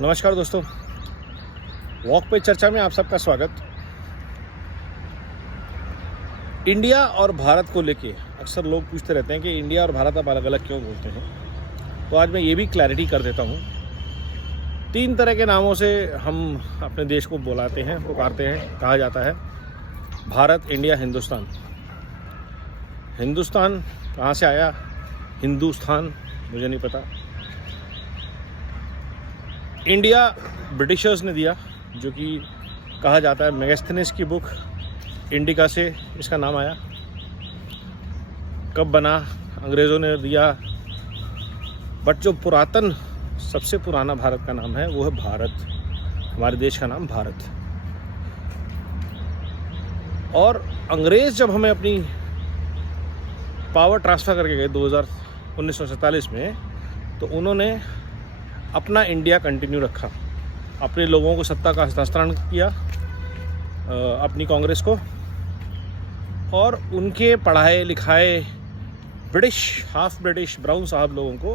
नमस्कार दोस्तों, वॉक पे चर्चा में आप सबका स्वागत। इंडिया और भारत को लेके अक्सर लोग पूछते रहते हैं कि इंडिया और भारत आप अलग अलग क्यों बोलते हैं। तो आज मैं ये भी क्लैरिटी कर देता हूँ। 3 तरह के नामों से हम अपने देश को बुलाते हैं, पुकारते हैं, कहा जाता है भारत, इंडिया, हिंदुस्तान। हिंदुस्तान कहाँ से आया, हिंदुस्तान मुझे नहीं पता। इंडिया ब्रिटिशर्स ने दिया, जो कि कहा जाता है मेगास्थनीज की बुक इंडिका से इसका नाम आया। कब बना, अंग्रेज़ों ने दिया। बट जो पुरातन सबसे पुराना भारत का नाम है वो है भारत। हमारे देश का नाम भारत। और अंग्रेज़ जब हमें अपनी पावर ट्रांसफ़र करके गए 1947 में, तो उन्होंने अपना इंडिया कंटिन्यू रखा, अपने लोगों को सत्ता का हस्तांतरण किया, अपनी कांग्रेस को, और उनके पढ़ाए लिखाए हाफ ब्रिटिश ब्राउन साहब लोगों को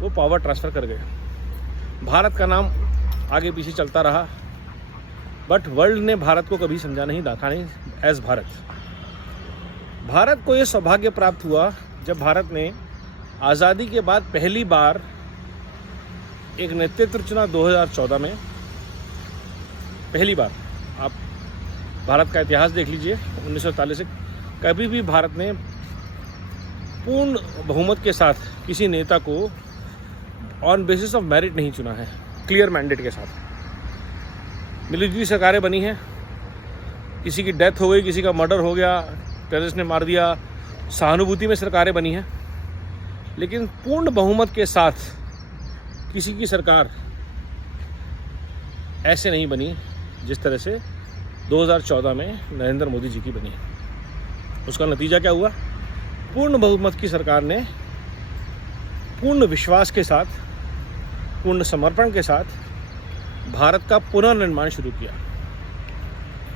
वो पावर ट्रांसफ़र कर गए। भारत का नाम आगे पीछे चलता रहा, बट वर्ल्ड ने भारत को कभी समझा नहीं, देखा नहीं एज भारत। भारत को ये सौभाग्य प्राप्त हुआ जब भारत ने आज़ादी के बाद पहली बार एक नेतृत्व चुना 2014 में। पहली बार आप भारत का इतिहास देख लीजिए, 1947 से कभी भी भारत ने पूर्ण बहुमत के साथ किसी नेता को ऑन बेसिस ऑफ मेरिट नहीं चुना है, क्लियर मैंडेट के साथ। मिलिट्री सरकारें बनी हैं, किसी की डेथ हो गई, किसी का मर्डर हो गया, टेररिस्ट ने मार दिया, सहानुभूति में सरकारें बनी हैं, लेकिन पूर्ण बहुमत के साथ किसी की सरकार ऐसे नहीं बनी जिस तरह से 2014 में नरेंद्र मोदी जी की बनी। उसका नतीजा क्या हुआ? पूर्ण बहुमत की सरकार ने पूर्ण विश्वास के साथ, पूर्ण समर्पण के साथ भारत का पुनर्निर्माण शुरू किया।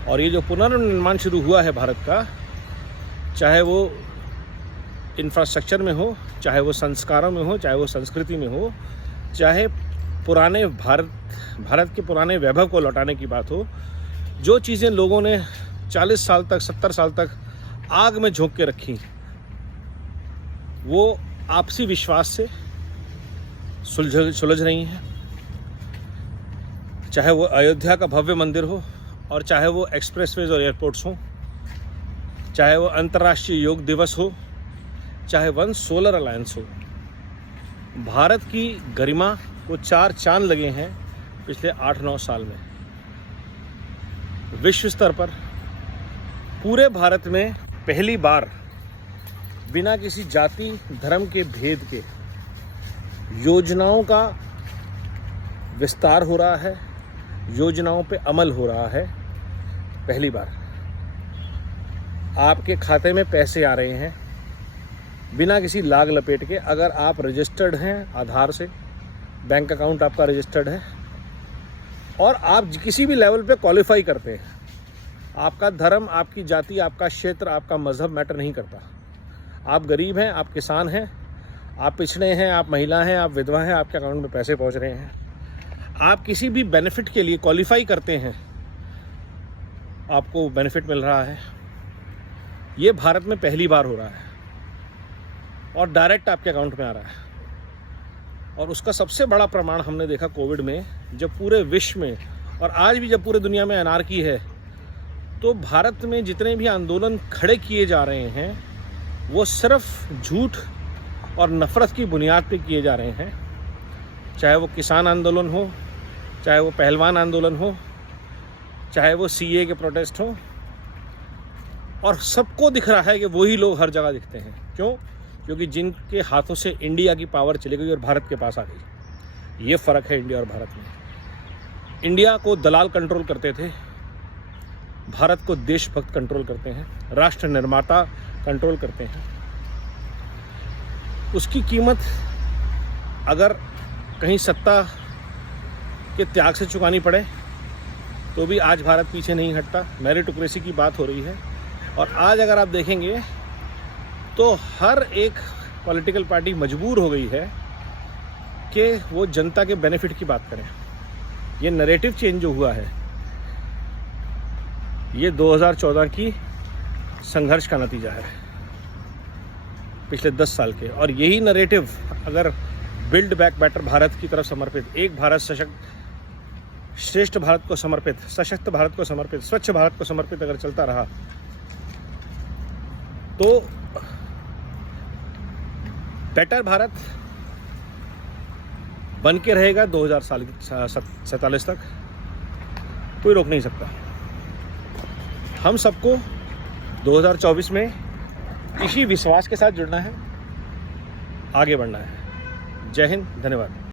और ये जो पुनर्निर्माण शुरू हुआ है भारत का, चाहे वो इंफ्रास्ट्रक्चर में हो, चाहे वो संस्कारों में हो, चाहे वो संस्कृति में हो, चाहे पुराने भारत के पुराने वैभव को लौटाने की बात हो, जो चीज़ें लोगों ने 40 साल तक, 70 साल तक आग में झोंक के रखी, वो आपसी विश्वास से सुलझ रही हैं। चाहे वो अयोध्या का भव्य मंदिर हो, और चाहे वो एक्सप्रेसवेज और एयरपोर्ट्स हो, चाहे वो अंतर्राष्ट्रीय योग दिवस हो, चाहे वन सोलर अलायंस हो। भारत की गरिमा को 4 चांद लगे हैं पिछले 8-9 साल में। विश्व स्तर पर पूरे भारत में पहली बार बिना किसी जाति धर्म के भेद के योजनाओं का विस्तार हो रहा है, योजनाओं पे अमल हो रहा है। पहली बार आपके खाते में पैसे आ रहे हैं बिना किसी लाग लपेट के। अगर आप रजिस्टर्ड हैं आधार से, बैंक अकाउंट आपका रजिस्टर्ड है, और आप किसी भी लेवल पे क्वालिफाई करते हैं, आपका धर्म, आपकी जाति, आपका क्षेत्र, आपका मज़हब मैटर नहीं करता। आप गरीब हैं, आप किसान हैं, आप पिछड़े हैं, आप महिला हैं, आप विधवा हैं, आपके अकाउंट में पैसे पहुंच रहे हैं। आप किसी भी बेनिफिट के लिए क्वालिफाई करते हैं, आपको बेनिफिट मिल रहा है। ये भारत में पहली बार हो रहा है और डायरेक्ट आपके अकाउंट में आ रहा है। और उसका सबसे बड़ा प्रमाण हमने देखा कोविड में, जब पूरे विश्व में और आज भी जब पूरे दुनिया में अनार्की है, तो भारत में जितने भी आंदोलन खड़े किए जा रहे हैं, वो सिर्फ झूठ और नफ़रत की बुनियाद पे किए जा रहे हैं। चाहे वो किसान आंदोलन हो, चाहे वो पहलवान आंदोलन हो, चाहे वो सीए के प्रोटेस्ट हो, और सबको दिख रहा है कि वही लोग हर जगह दिखते हैं। क्यों? क्योंकि जिनके हाथों से इंडिया की पावर चली गई और भारत के पास आ गई। ये फ़र्क है इंडिया और भारत में। इंडिया को दलाल कंट्रोल करते थे, भारत को देशभक्त कंट्रोल करते हैं, राष्ट्र निर्माता कंट्रोल करते हैं। उसकी कीमत अगर कहीं सत्ता के त्याग से चुकानी पड़े, तो भी आज भारत पीछे नहीं हटता। मेरिटोक्रेसी की बात हो रही है, और आज अगर आप देखेंगे तो हर एक पॉलिटिकल पार्टी मजबूर हो गई है कि वो जनता के बेनिफिट की बात करें। ये नैरेटिव चेंज जो हुआ है ये 2014 की संघर्ष का नतीजा है पिछले 10 साल के। और यही नैरेटिव अगर बिल्ड बैक बेटर भारत की तरफ समर्पित, एक भारत सशक्त, श्रेष्ठ भारत को समर्पित, सशक्त भारत को समर्पित, स्वच्छ भारत को समर्पित अगर चलता रहा तो बेटर भारत बन के रहेगा 2047 तक, कोई रोक नहीं सकता। हम सबको 2024 में इसी विश्वास के साथ जुड़ना है, आगे बढ़ना है। जय हिंद, धन्यवाद।